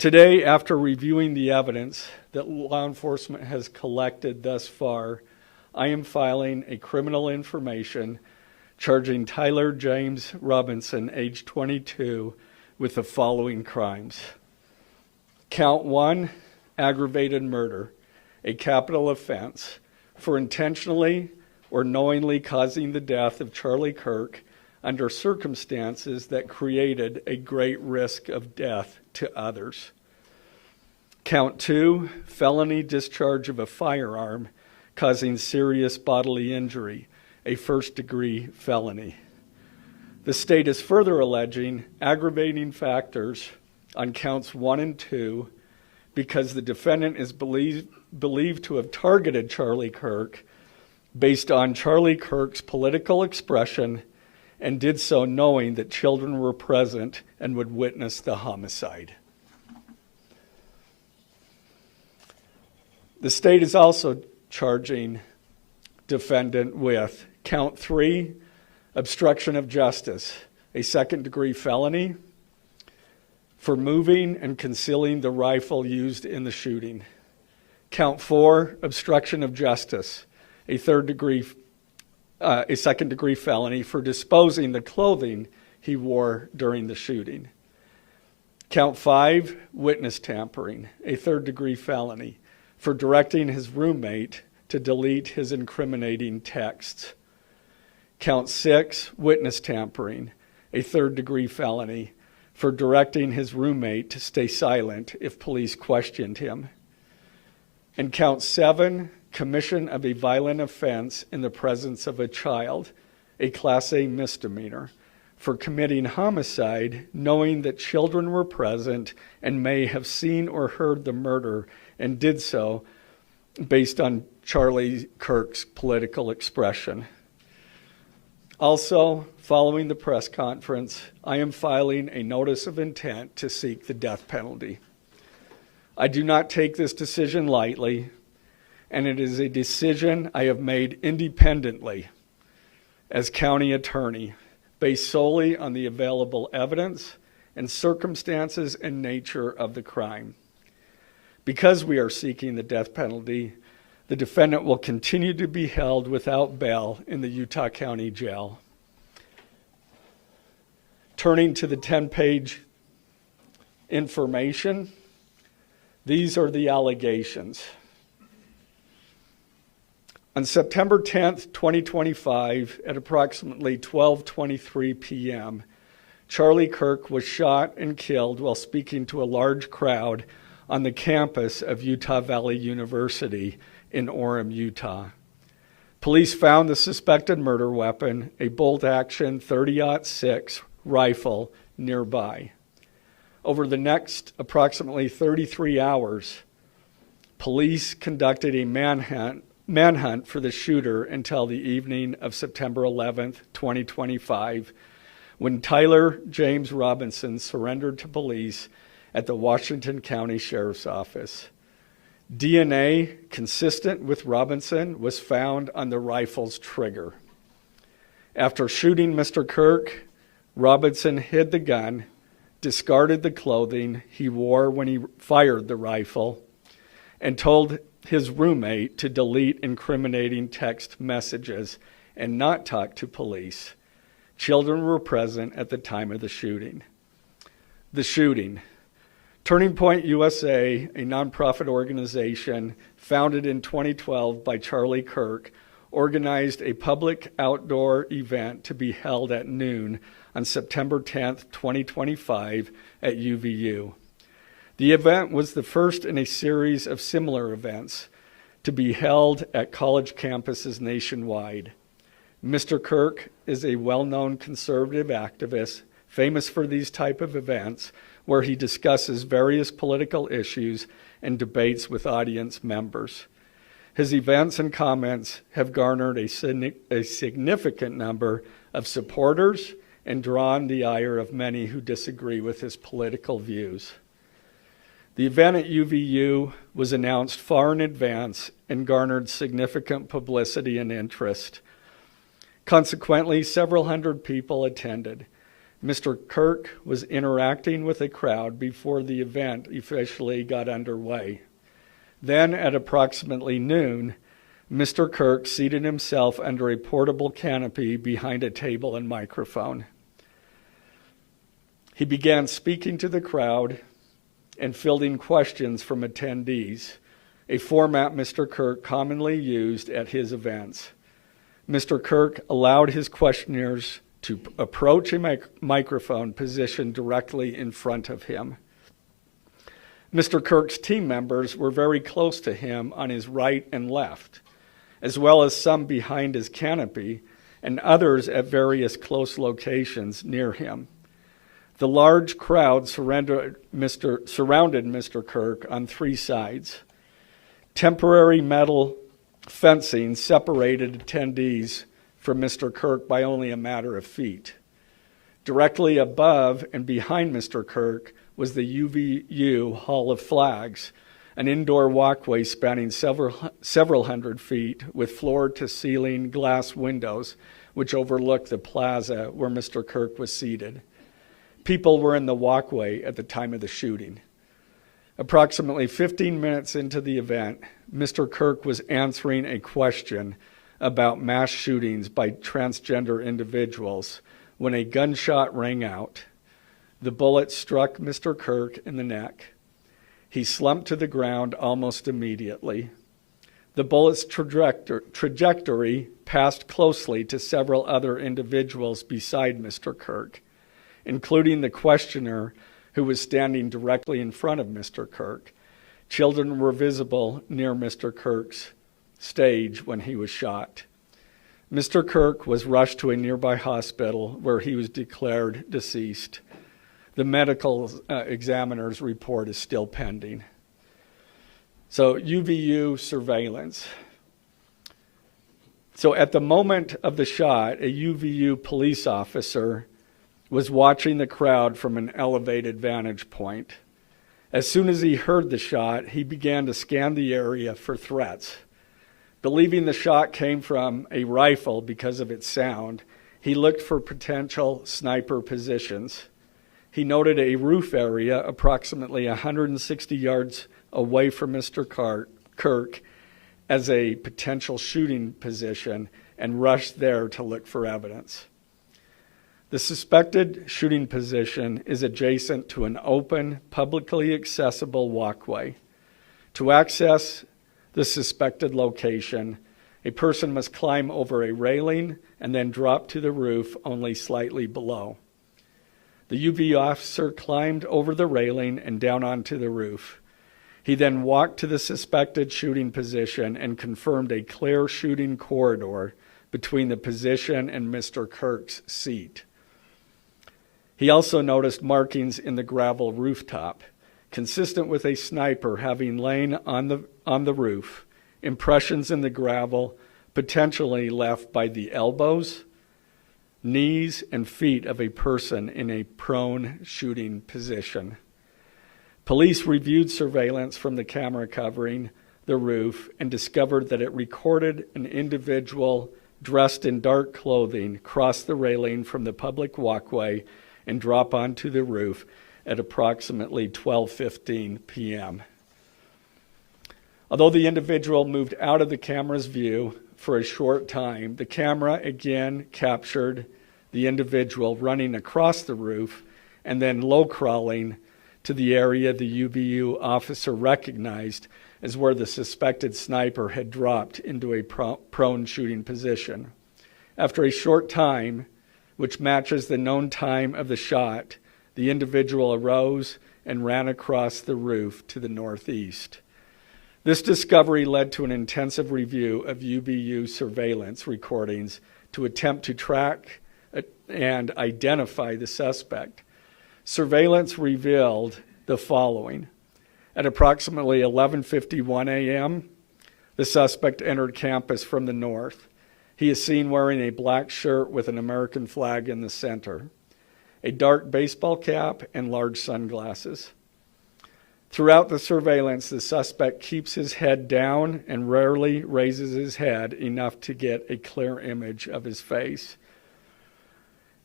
Today, after reviewing the evidence that law enforcement has collected thus far, I am filing a criminal information charging Tyler James Robinson, age 22, with the following crimes. Count 1, aggravated murder, a capital offense, for intentionally or knowingly causing the death of Charlie Kirk under circumstances that created a great risk of death to others. Count 2, felony discharge of a firearm causing serious bodily injury, a first-degree felony. The state is further alleging aggravating factors on counts 1 and 2 because the defendant is believed to have targeted Charlie Kirk based on Charlie Kirk's political expression and did so knowing that children were present and would witness the homicide. The state is also charging defendant with count 3, obstruction of justice, a second-degree felony for moving and concealing the rifle used in the shooting. Count 4, obstruction of justice, a second-degree felony for disposing the clothing he wore during the shooting. Count 5, witness tampering, a third-degree felony for directing his roommate to delete his incriminating texts. Count 6, witness tampering, a third-degree felony for directing his roommate to stay silent if police questioned him. And count 7, commission of a violent offense in the presence of a child, a Class A misdemeanor, for committing homicide knowing that children were present and may have seen or heard the murder and did so based on Charlie Kirk's political expression. Also, following the press conference, I am filing a notice of intent to seek the death penalty. I do not take this decision lightly, and it is a decision I have made independently as county attorney, based solely on the available evidence and circumstances and nature of the crime. Because we are seeking the death penalty, the defendant will continue to be held without bail in the Utah County Jail. Turning to the 10-page information, these are the allegations. On September 10th, 2025, at approximately 12:23 p.m., Charlie Kirk was shot and killed while speaking to a large crowd on the campus of Utah Valley University in Orem, Utah. Police found the suspected murder weapon, a bolt-action .30-06 rifle, nearby. Over the next approximately 33 hours, police conducted a manhunt for the shooter until the evening of September 11th, 2025, when Tyler James Robinson surrendered to police at the Washington County Sheriff's Office. DNA consistent with Robinson was found on the rifle's trigger. After shooting Mr. Kirk, Robinson hid the gun, discarded the clothing he wore when he fired the rifle, and told his roommate to delete incriminating text messages and not talk to police. Children were present at the time of the shooting. The shooting. Turning Point USA, a nonprofit organization founded in 2012 by Charlie Kirk, organized a public outdoor event to be held at noon on September 10th, 2025 at UVU. The event was the first in a series of similar events to be held at college campuses nationwide. Mr. Kirk is a well-known conservative activist, famous for these type of events, where he discusses various political issues and debates with audience members. His events and comments have garnered a significant number of supporters and drawn the ire of many who disagree with his political views. The event at UVU was announced far in advance and garnered significant publicity and interest. Consequently, several hundred people attended. Mr. Kirk was interacting with a crowd before the event officially got underway. Then, at approximately noon, Mr. Kirk seated himself under a portable canopy behind a table and microphone. He began speaking to the crowd and fielding questions from attendees, a format Mr. Kirk commonly used at his events. Mr. Kirk allowed his questioners to approach a microphone positioned directly in front of him. Mr. Kirk's team members were very close to him on his right and left, as well as some behind his canopy and others at various close locations near him. The large crowd surrounded Mr. Kirk on three sides. Temporary metal fencing separated attendees from Mr. Kirk by only a matter of feet. Directly above and behind Mr. Kirk was the UVU Hall of Flags, an indoor walkway spanning several hundred feet with floor-to-ceiling glass windows which overlooked the plaza where Mr. Kirk was seated. People were in the walkway at the time of the shooting. Approximately 15 minutes into the event, Mr. Kirk was answering a question about mass shootings by transgender individuals when a gunshot rang out. The bullet struck Mr. Kirk in the neck. He slumped to the ground almost immediately. The bullet's trajectory passed closely to several other individuals beside Mr. Kirk, including the questioner who was standing directly in front of Mr. Kirk. Children were visible near Mr. Kirk's stage when he was shot. Mr. Kirk was rushed to a nearby hospital where he was declared deceased. The medical examiner's report is still pending. So, UVU surveillance. So at the moment of the shot, a UVU police officer was watching the crowd from an elevated vantage point. As soon as he heard the shot, he began to scan the area for threats. Believing the shot came from a rifle because of its sound, he looked for potential sniper positions. He noted a roof area approximately 160 yards away from Mr. Kirk as a potential shooting position and rushed there to look for evidence. The suspected shooting position is adjacent to an open, publicly accessible walkway. To access the suspected location, a person must climb over a railing and then drop to the roof only slightly below. The UV officer climbed over the railing and down onto the roof. He then walked to the suspected shooting position and confirmed a clear shooting corridor between the position and Mr. Kirk's seat. He also noticed markings in the gravel rooftop, consistent with a sniper having lain on the roof, impressions in the gravel potentially left by the elbows, knees, and feet of a person in a prone shooting position. Police reviewed surveillance from the camera covering the roof and discovered that it recorded an individual dressed in dark clothing cross the railing from the public walkway and drop onto the roof at approximately 12:15 p.m. Although the individual moved out of the camera's view for a short time, the camera again captured the individual running across the roof and then low crawling to the area the UVU officer recognized as where the suspected sniper had dropped into a prone shooting position. After a short time, which matches the known time of the shot, the individual arose and ran across the roof to the northeast. This discovery led to an intensive review of UVU surveillance recordings to attempt to track and identify the suspect. Surveillance revealed the following. At approximately 11:51 a.m., the suspect entered campus from the north. He is seen wearing a black shirt with an American flag in the center, a dark baseball cap, and large sunglasses. Throughout the surveillance, the suspect keeps his head down and rarely raises his head enough to get a clear image of his face.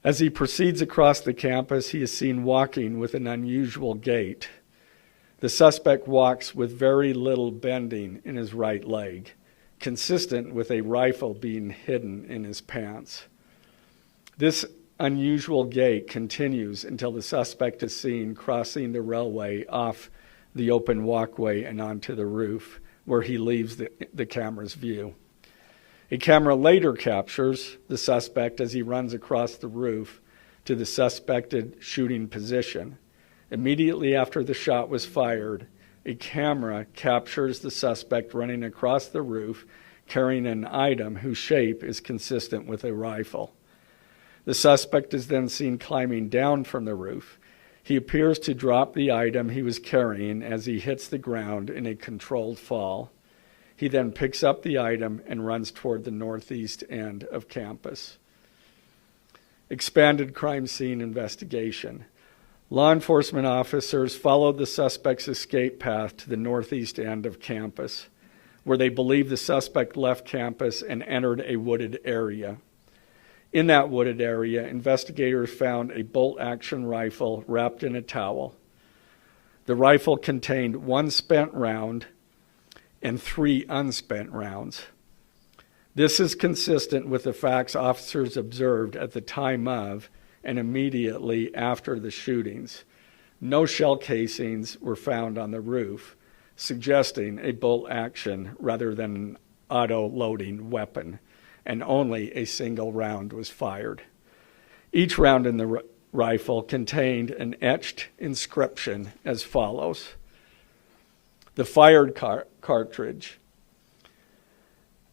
As he proceeds across the campus, he is seen walking with an unusual gait. The suspect walks with very little bending in his right leg, consistent with a rifle being hidden in his pants. This unusual gait continues until the suspect is seen crossing the railway off the open walkway and onto the roof, where he leaves the camera's view. A camera later captures the suspect as he runs across the roof to the suspected shooting position. Immediately after the shot was fired, a camera captures the suspect running across the roof carrying an item whose shape is consistent with a rifle. The suspect is then seen climbing down from the roof. He appears to drop the item he was carrying as he hits the ground in a controlled fall. He then picks up the item and runs toward the northeast end of campus. Expanded crime scene investigation. Law enforcement officers followed the suspect's escape path to the northeast end of campus, where they believe the suspect left campus and entered a wooded area. In that wooded area, investigators found a bolt-action rifle wrapped in a towel. The rifle contained 1 spent round and 3 unspent rounds. This is consistent with the facts officers observed at the time of and immediately after the shootings. No shell casings were found on the roof, suggesting a bolt action rather than an auto-loading weapon, and only a single round was fired. Each round in the rifle contained an etched inscription as follows. The fired cartridge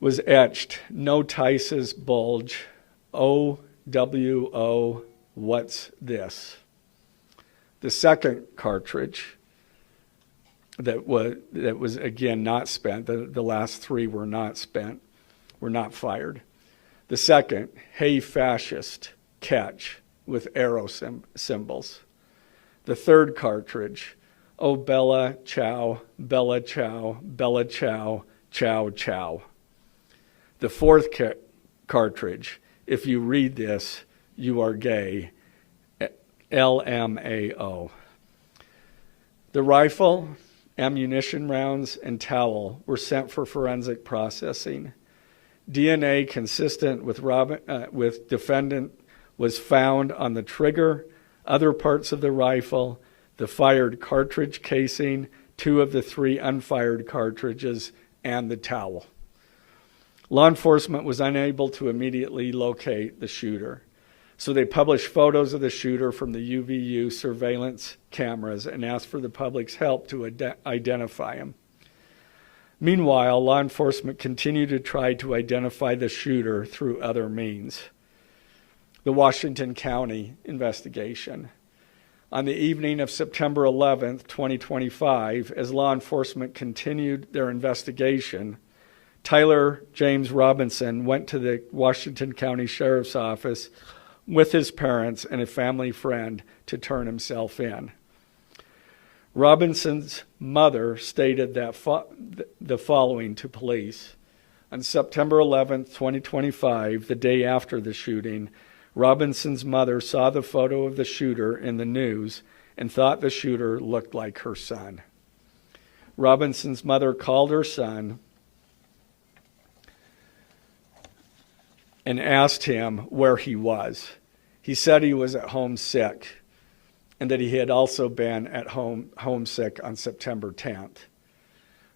was etched, no Tice's bulge, O-W-O, what's this? The second cartridge that was again not spent, the last 3 were not spent, were not fired. The second, hey fascist, catch, with arrow symbols. The third cartridge, oh Bella Chow, Bella Chow, Bella Chow, Chow Chow. The fourth cartridge, if you read this, you are gay, LMAO. The rifle, ammunition rounds, and towel were sent for forensic processing. DNA consistent with defendant was found on the trigger, other parts of the rifle, the fired cartridge casing, 2 of the 3 unfired cartridges, and the towel. Law enforcement was unable to immediately locate the shooter, so they published photos of the shooter from the UVU surveillance cameras and asked for the public's help to identify him. Meanwhile, law enforcement continued to try to identify the shooter through other means. The Washington County investigation. On the evening of September 11th, 2025, as law enforcement continued their investigation, Tyler James Robinson went to the Washington County Sheriff's Office with his parents and a family friend to turn himself in. Robinson's mother stated that the following to police. On September 11th, 2025, the day after the shooting, Robinson's mother saw the photo of the shooter in the news and thought the shooter looked like her son. Robinson's mother called her son and asked him where he was. He said he was at home sick and that he had also been at homesick on September 10th.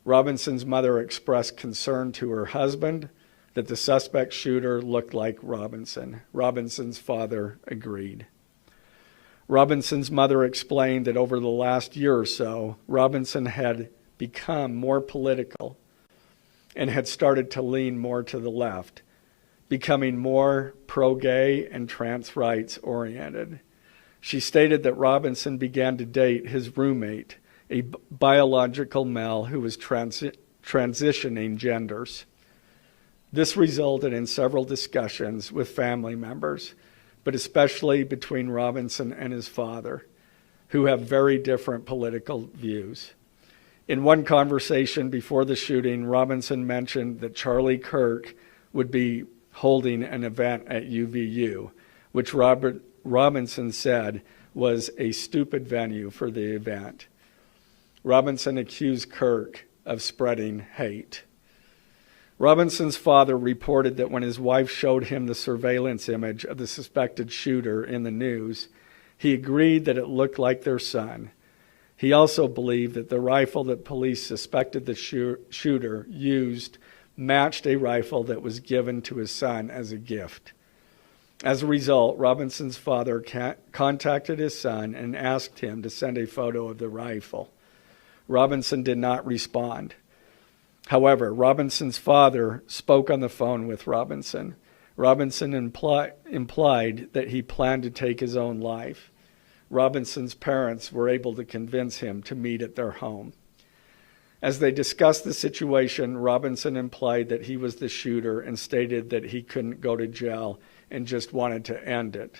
Robinson's mother expressed concern to her husband that the suspect shooter looked like Robinson. Robinson's father agreed. Robinson's mother explained that over the last year or so, Robinson had become more political and had started to lean more to the left, becoming more pro-gay and trans rights oriented. She stated that Robinson began to date his roommate, a biological male who was transitioning genders. This resulted in several discussions with family members, but especially between Robinson and his father, who have very different political views. In one conversation before the shooting, Robinson mentioned that Charlie Kirk would be holding an event at UVU, which Robinson said was a stupid venue for the event. Robinson accused Kirk of spreading hate. Robinson's father reported that when his wife showed him the surveillance image of the suspected shooter in the news, he agreed that it looked like their son. He also believed that the rifle that police suspected the shooter used matched a rifle that was given to his son as a gift. As a result, Robinson's father contacted his son and asked him to send a photo of the rifle. Robinson did not respond. However, Robinson's father spoke on the phone with Robinson. Robinson implied that he planned to take his own life. Robinson's parents were able to convince him to meet at their home. As they discussed the situation, Robinson implied that he was the shooter and stated that he couldn't go to jail and just wanted to end it.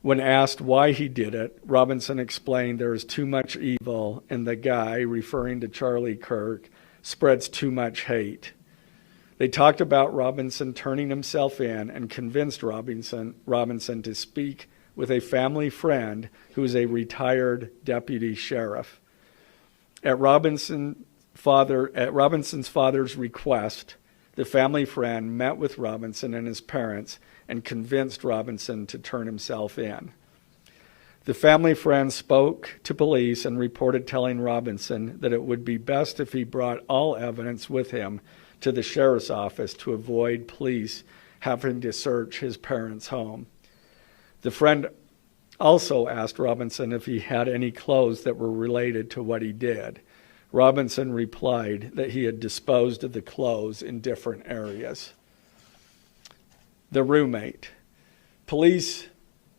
When asked why he did it, Robinson explained there is too much evil and the guy, referring to Charlie Kirk, spreads too much hate. They talked about Robinson turning himself in and convinced Robinson to speak with a family friend who is a retired deputy sheriff. At Robinson's father's request, the family friend met with Robinson and his parents and convinced Robinson to turn himself in. The family friend spoke to police and reported telling Robinson that it would be best if he brought all evidence with him to the sheriff's office to avoid police having to search his parents' home. The friend also asked Robinson if he had any clothes that were related to what he did. Robinson replied that he had disposed of the clothes in different areas. The roommate. Police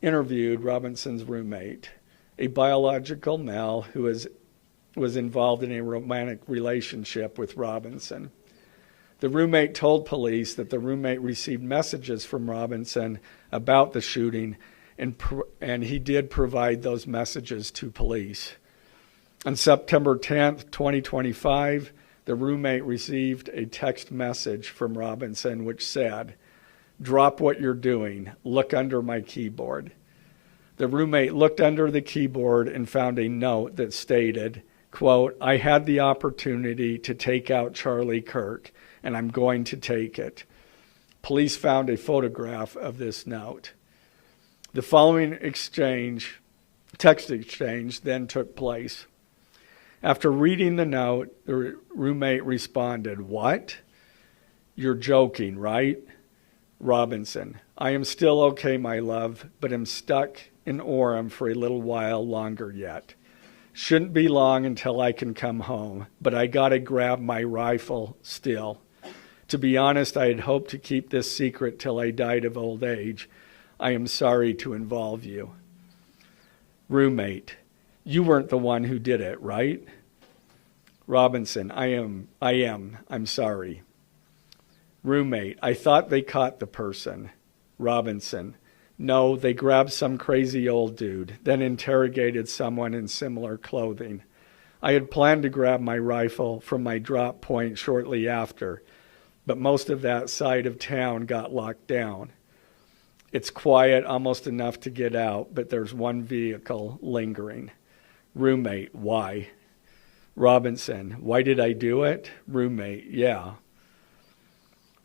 interviewed Robinson's roommate, a biological male who was involved in a romantic relationship with Robinson. The roommate told police that the roommate received messages from Robinson about the shooting, and he did provide those messages to police. On September 10th, 2025, the roommate received a text message from Robinson which said, "Drop what you're doing. Look under my keyboard." The roommate looked under the keyboard and found a note that stated, quote, "I had the opportunity to take out Charlie Kirk, and I'm going to take it." Police found a photograph of this note. The following text exchange, then took place. After reading the note, the roommate responded, "What? You're joking, right?" Robinson, "I am still okay, my love, but am stuck in Orem for a little while longer yet. Shouldn't be long until I can come home, but I gotta grab my rifle still. To be honest, I had hoped to keep this secret till I died of old age. I am sorry to involve you." Roommate, "You weren't the one who did it, right?" Robinson, I am. I'm sorry." Roommate, "I thought they caught the person." Robinson, "No, they grabbed some crazy old dude, then interrogated someone in similar clothing. I had planned to grab my rifle from my drop point shortly after, but most of that side of town got locked down. It's quiet, almost enough to get out, but there's one vehicle lingering." Roommate, "Why?" Robinson, "Why did I do it?" Roommate, "Yeah."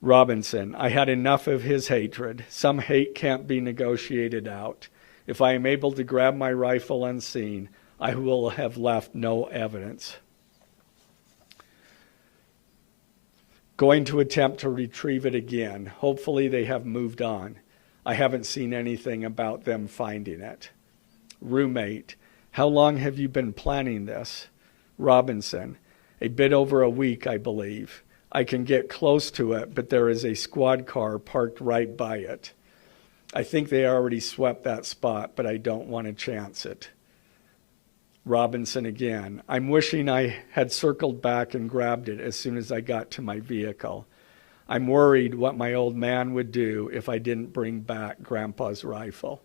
Robinson, "I had enough of his hatred. Some hate can't be negotiated out. If I am able to grab my rifle unseen, I will have left no evidence. Going to attempt to retrieve it again. Hopefully they have moved on. I haven't seen anything about them finding it." Roommate, "How long have you been planning this?" Robinson, "A bit over a week, I believe. I can get close to it, but there is a squad car parked right by it. I think they already swept that spot, but I don't want to chance it." Robinson again, "I'm wishing I had circled back and grabbed it as soon as I got to my vehicle. I'm worried what my old man would do if I didn't bring back Grandpa's rifle.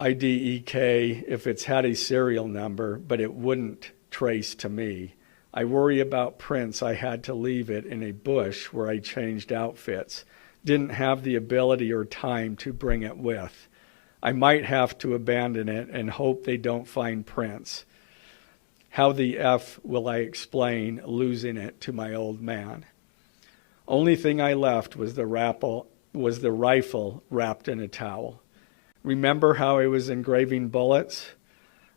IDEK if it's had a serial number, but it wouldn't trace to me. I worry about prints. I had to leave it in a bush where I changed outfits. didn't have the ability or time to bring it with. I might have to abandon it and hope they don't find prints. How the F will I explain losing it to my old man? Only thing I left was the rifle wrapped in a towel. Remember how I was engraving bullets?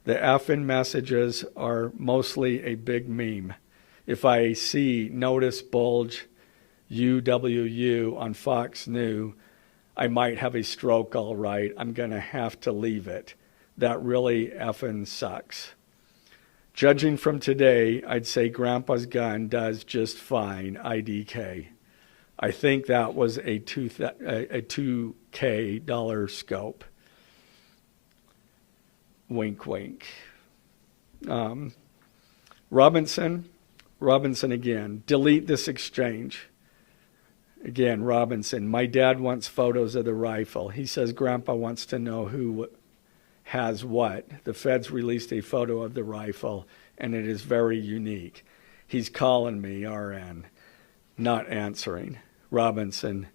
The F in messages are mostly a big meme. If I see notice bulge UWU on Fox News, I might have a stroke all right. I'm going to have to leave it. That really effing sucks. Judging from today, I'd say Grandpa's gun does just fine, IDK. I think that was a $2K scope. Wink, wink. Robinson again. Delete this exchange. Again, Robinson. My dad wants photos of the rifle. He says Grandpa wants to know who has what. The feds released a photo of the rifle, and it is very unique. He's calling me, RN. Not answering. Robinson.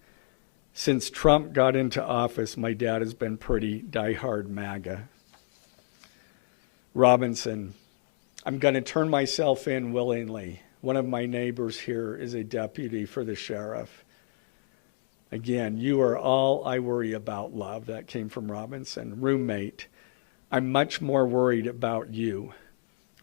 Since Trump got into office, my dad has been pretty diehard MAGA. Robinson. I'm going to turn myself in willingly. One of my neighbors here is a deputy for the sheriff. Again, you are all I worry about, love. That came from Robinson. Roommate. I'm much more worried about you.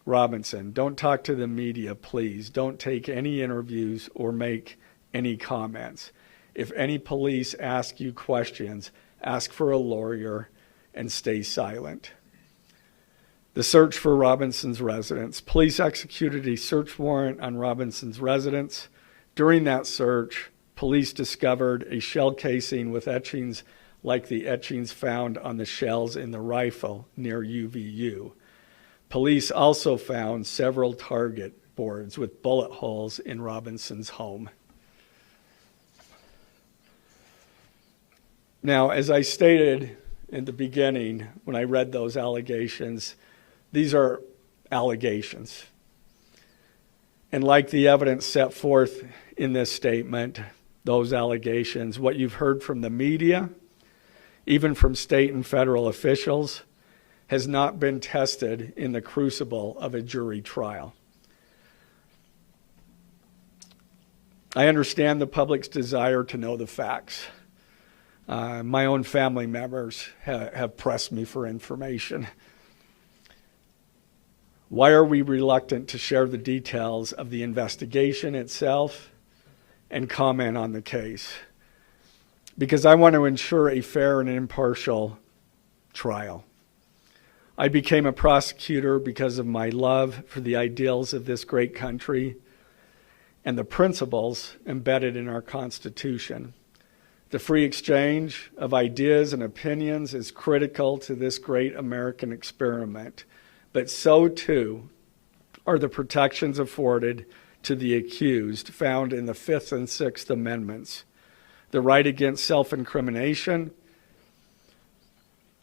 Robinson. Don't talk to the media, please. Don't take any interviews or make any comments. If any police ask you questions, ask for a lawyer and stay silent. The search for Robinson's residence. Police executed a search warrant on Robinson's residence. During that search, police discovered a shell casing with etchings like the etchings found on the shells in the rifle near UVU. Police also found several target boards with bullet holes in Robinson's home. Now, as I stated in the beginning when I read those allegations, these are allegations. And like the evidence set forth in this statement, those allegations, what you've heard from the media, even from state and federal officials, has not been tested in the crucible of a jury trial. I understand the public's desire to know the facts. My own family members have pressed me for information. Why are we reluctant to share the details of the investigation itself and comment on the case? Because I want to ensure a fair and impartial trial. I became a prosecutor because of my love for the ideals of this great country and the principles embedded in our Constitution. The free exchange of ideas and opinions is critical to this great American experiment, but so too are the protections afforded to the accused found in the Fifth and Sixth Amendments. The right against self-incrimination,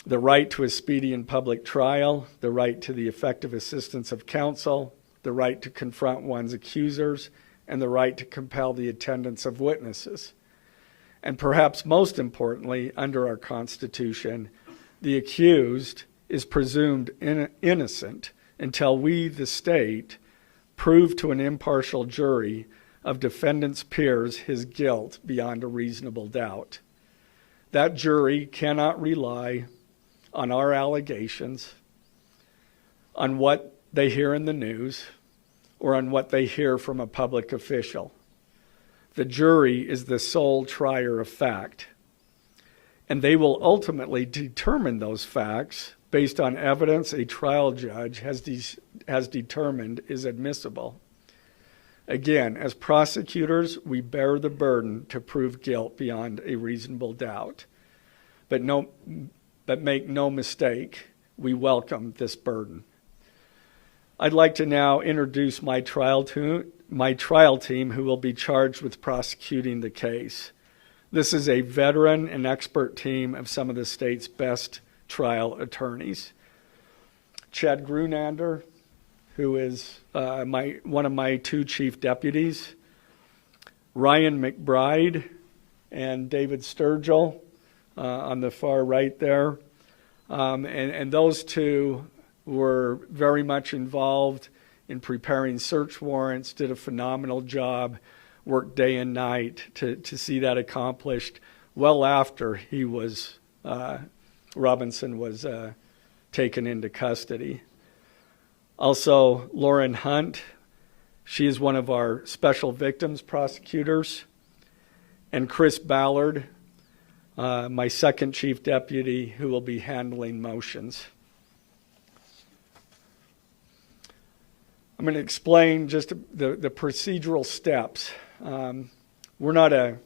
the right to a speedy and public trial, the right to the effective assistance of counsel, the right to confront one's accusers, and the right to compel the attendance of witnesses. And perhaps most importantly, under our Constitution, the accused is presumed innocent until we, the state, prove to an impartial jury of defendant's peers his guilt beyond a reasonable doubt. That jury cannot rely on our allegations, on what they hear in the news, or on what they hear from a public official. The jury is the sole trier of fact, and they will ultimately determine those facts based on evidence a trial judge has determined is admissible. Again, as prosecutors, we bear the burden to prove guilt beyond a reasonable doubt. But make no mistake, we welcome this burden. I'd like to now introduce my trial team who will be charged with prosecuting the case. This is a veteran and expert team of some of the state's best trial attorneys. Chad Grunander, who is one of my two chief deputies. Ryan McBride, and David Sturgill on the far right there. And those two were very much involved in preparing search warrants, did a phenomenal job, worked day and night to see that accomplished well after he was, Robinson was taken into custody. Also, Lauren Hunt, she is one of our special victims prosecutors, and Chris Ballard, my second chief deputy, who will be handling motions. I'm going to explain just the procedural steps. We're not a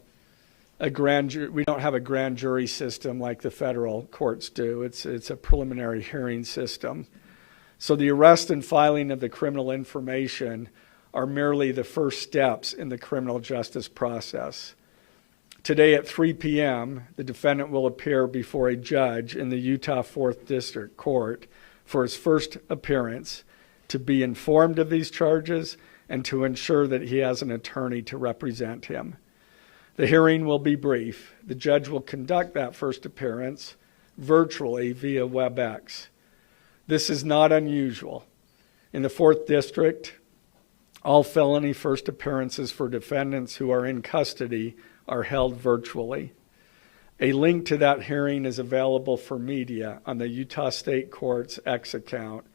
grand jury. We don't have a grand jury system like the federal courts do. It's a preliminary hearing system. So the arrest and filing of the criminal information are merely the first steps in the criminal justice process. Today at 3 p.m., the defendant will appear before a judge in the Utah 4th District Court for his first appearance to be informed of these charges and to ensure that he has an attorney to represent him. The hearing will be brief. The judge will conduct that first appearance virtually via WebEx. This is not unusual. In the 4th District, all felony first appearances for defendants who are in custody are held virtually. A link to that hearing is available for media on the Utah State Courts X account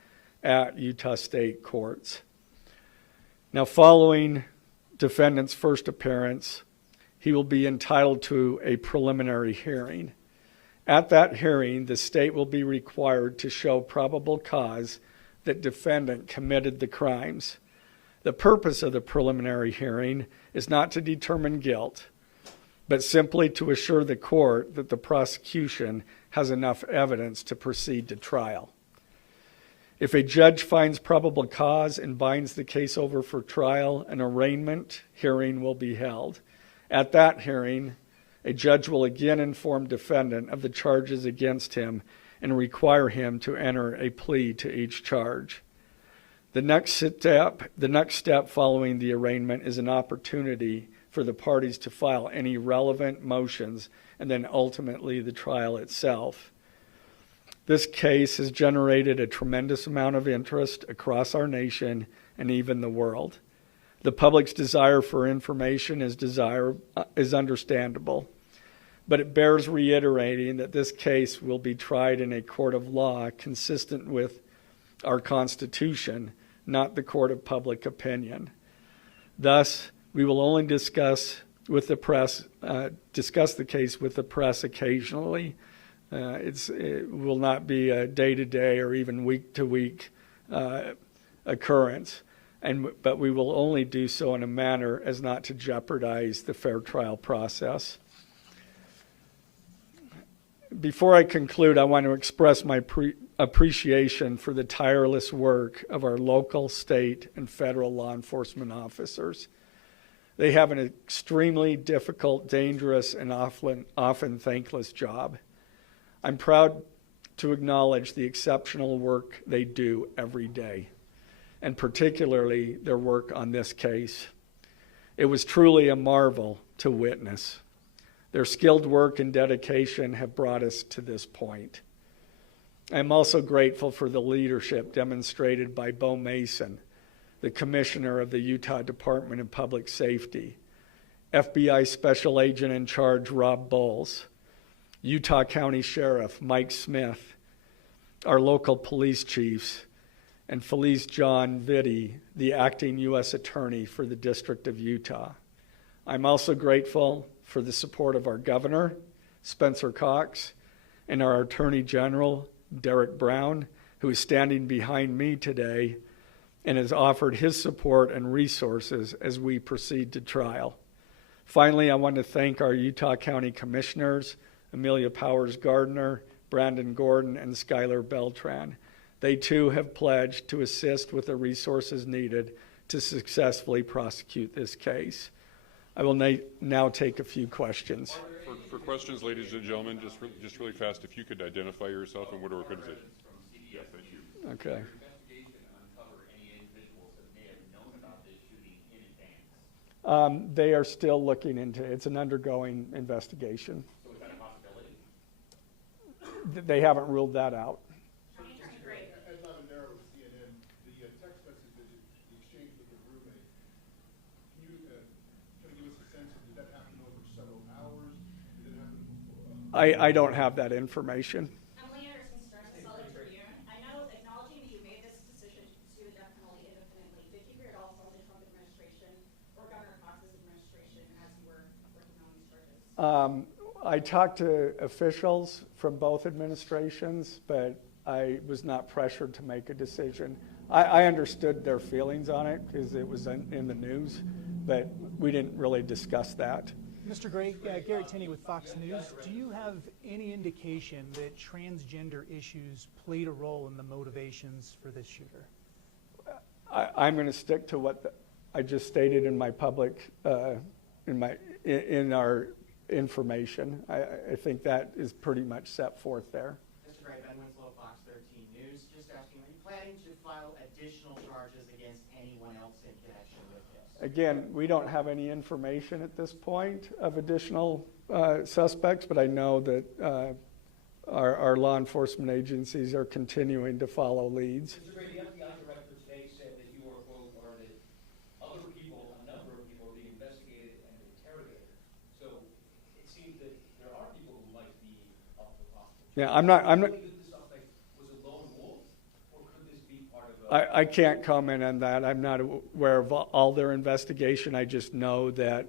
at Utah State Courts. Now, following defendant's first appearance, he will be entitled to a preliminary hearing. At that hearing, the state will be required to show probable cause that defendant committed the crimes. The purpose of the preliminary hearing is not to determine guilt, but simply to assure the court that the prosecution has enough evidence to proceed to trial. If a judge finds probable cause and binds the case over for trial, an arraignment hearing will be held. At that hearing, a judge will again inform defendant of the charges against him and require him to enter a plea to each charge. The next step following the arraignment is an opportunity for the parties to file any relevant motions and then ultimately the trial itself. This case has generated a tremendous amount of interest across our nation and even the world. The public's desire for information is understandable, but it bears reiterating that this case will be tried in a court of law consistent with our Constitution, not the court of public opinion. Thus, we will only discuss the case with the press occasionally. It will not be a day-to-day or even week-to-week occurrence, but we will only do so in a manner as not to jeopardize the fair trial process. Before I conclude, I want to express my appreciation for the tireless work of our local, state, and federal law enforcement officers. They have an extremely difficult, dangerous, and often thankless job. I'm proud to acknowledge the exceptional work they do every day, and particularly their work on this case. It was truly a marvel to witness. Their skilled work and dedication have brought us to this point. I'm also grateful for the leadership demonstrated by Bo Mason, the Commissioner of the Utah Department of Public Safety, FBI Special Agent in Charge Rob Bowles, Utah County Sheriff Mike Smith, our local police chiefs, and Felice John Vitti, the acting U.S. Attorney for the District of Utah. I'm also grateful for the support of our Governor, Spencer Cox, and our Attorney General, Derek Brown, who is standing behind me today and has offered his support and resources as we proceed to trial. Finally, I want to thank our Utah County Commissioners, Amelia Powers Gardner, Brandon Gordon, and Skylar Beltran. They too have pledged to assist with the resources needed to successfully prosecute this case. I will now take a few questions. For questions, ladies and gentlemen, just really fast, if you could identify yourself and what organization. Yes, thank you. Okay. Investigation uncover any individuals that may have known about this shooting in advance? They are still looking into it. It's an undergoing investigation. So is that a possibility? They haven't ruled that out. Ed Lavendera with CNN, the text message that you exchanged with your roommate, can you kind of give us a sense of, did that happen over several hours? Did it happen before? I don't have that information. Emily Anderson, Stars and Solid Tribune. I know, acknowledging that you made this decision to pursue the death penalty independently, did you hear at all from the Trump administration or Governor Cox's administration as you were working on these charges? I talked to officials from both administrations, but I was not pressured to make a decision. I understood their feelings on it because it was in the news, but we didn't really discuss that. Mr. Gray, Gary Tinney with Fox News. Do you have any indication that transgender issues played a role in the motivations for this shooter? I'm going to stick to what I just stated in my public, in our information. I think that is pretty much set forth there. Mr. Gray, Ben Winslow, Fox 13 News. Just asking, are you planning to file additional charges against anyone else in connection with this? Again, we don't have any information at this point of additional suspects, but I know that our law enforcement agencies are continuing to follow leads. Mr. Gray, the FBI director today said that you are, quote, or that other people, a number of people, are being investigated and interrogated. So it seems that there are people who might be up for prosecution. Yeah, I'm not. The suspect was a lone wolf, or could this be part of I can't comment on that. I'm not aware of all their investigation. I just know that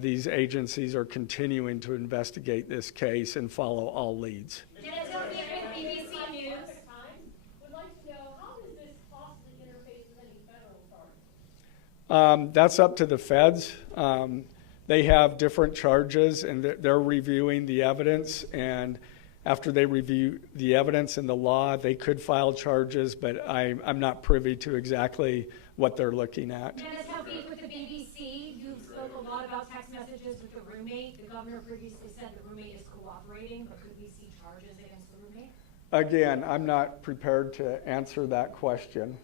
these agencies are continuing to investigate this case and follow all leads. Dennis Sophia with BBC News. Would like to know, how does this possibly interface with any federal charges? That's up to the feds. They have different charges, and they're reviewing the evidence. And after they review the evidence and the law, they could file charges, but I'm not privy to exactly what they're looking at. Dennis Sophia with the BBC. You spoke a lot about text messages with the roommate. The governor previously said the roommate is cooperating, but could we see charges against the roommate? Again, I'm not prepared to answer that question.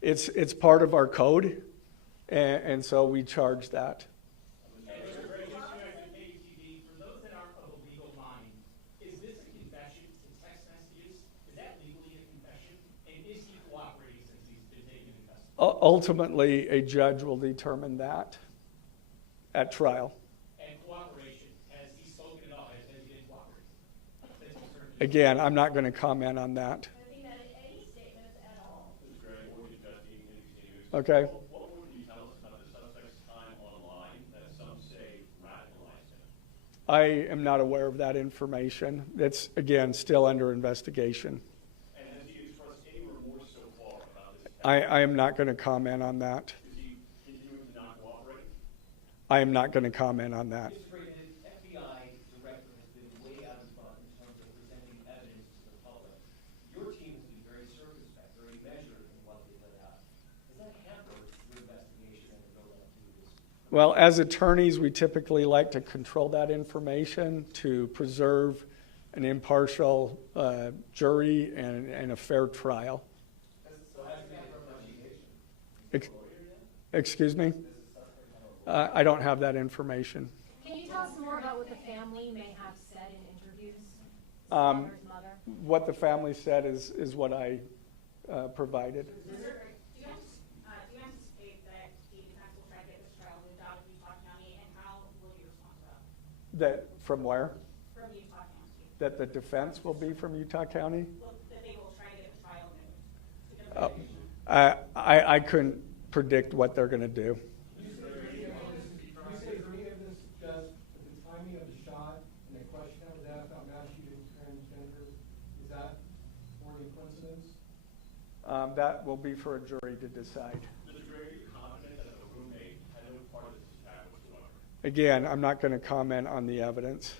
It's part of our code, and so we charge that. For those that aren't of a legal mind, is this a confession to text messages? Is that legally a confession? And is he cooperating since he's been taken in custody? Ultimately, a judge will determine that at trial. And cooperation, has he spoken at all? Has he been cooperating? Again, I'm not going to comment on that. Any statements at all? Okay. What would you tell us about the suspect's time online that some say radicalized him? I am not aware of that information. That's, again, still under investigation. And has he expressed any remorse so far about this? I am not going to comment on that. Is he continuing to not cooperate? I am not going to comment on that. Mr. Gray, the FBI director has been way out in front in terms of presenting evidence to the public. Your team has been very circumspect, very measured in what they let out. Does that hamper your investigation and the build-up to this? Well, as attorneys, we typically like to control that information to preserve an impartial jury and a fair trial. Excuse me? I don't have that information. Can you tell us more about what the family may have said in interviews? Um, His mother? What the family said is what I provided. Do you anticipate that the defense will try to get this trial moved out of Utah County, and how will you respond to that? That from where? From Utah County. That the defense will be from Utah County? Well, that they will try to get the trial moved. I couldn't predict what they're going to do. You say for any of this, just the timing of the shot and the question that was asked about mass shooting transgenders, is that more than coincidence? That will be for a jury to decide. Mr. Gray, are you confident that the roommate had no part of this attack whatsoever? Again, I'm not going to comment on the evidence.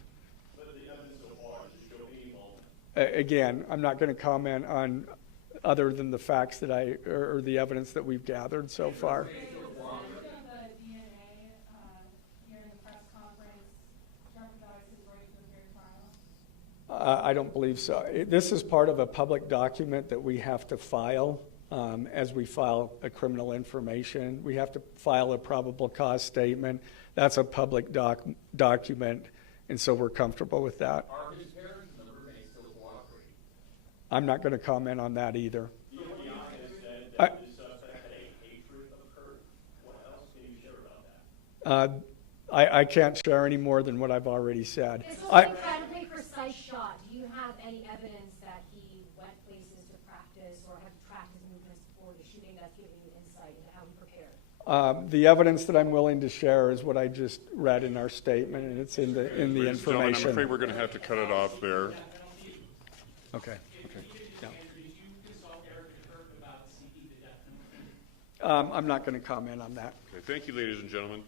But the evidence so far, does it show any involvement? Again, I'm not going to comment on other than the facts that or the evidence that we've gathered so far. The DNA here in the press conference jeopardized his right to a fair I don't believe so. This is part of a public document that we have to file as we file a criminal information. We have to file a probable cause statement. That's a public document, and so we're comfortable with that. Are his parents and the roommate still cooperating? I'm not going to comment on that either. The FBI has said that the suspect had a hatred of Kirk. What else can you share about that? I can't share any more than what I've already said. This was an incredibly precise shot. Do you have any evidence that he went places to practice or have tracked his movements before the shooting that's giving you insight into how he prepared? The evidence that I'm willing to share is what I just read in our statement, and it's in the Ladies and gentlemen, information. I'm afraid we're going to have to cut it off there. Okay. Did you consult Eric and Kirk about seeking the death penalty? I'm not going to comment on that. Okay, thank you, ladies and gentlemen.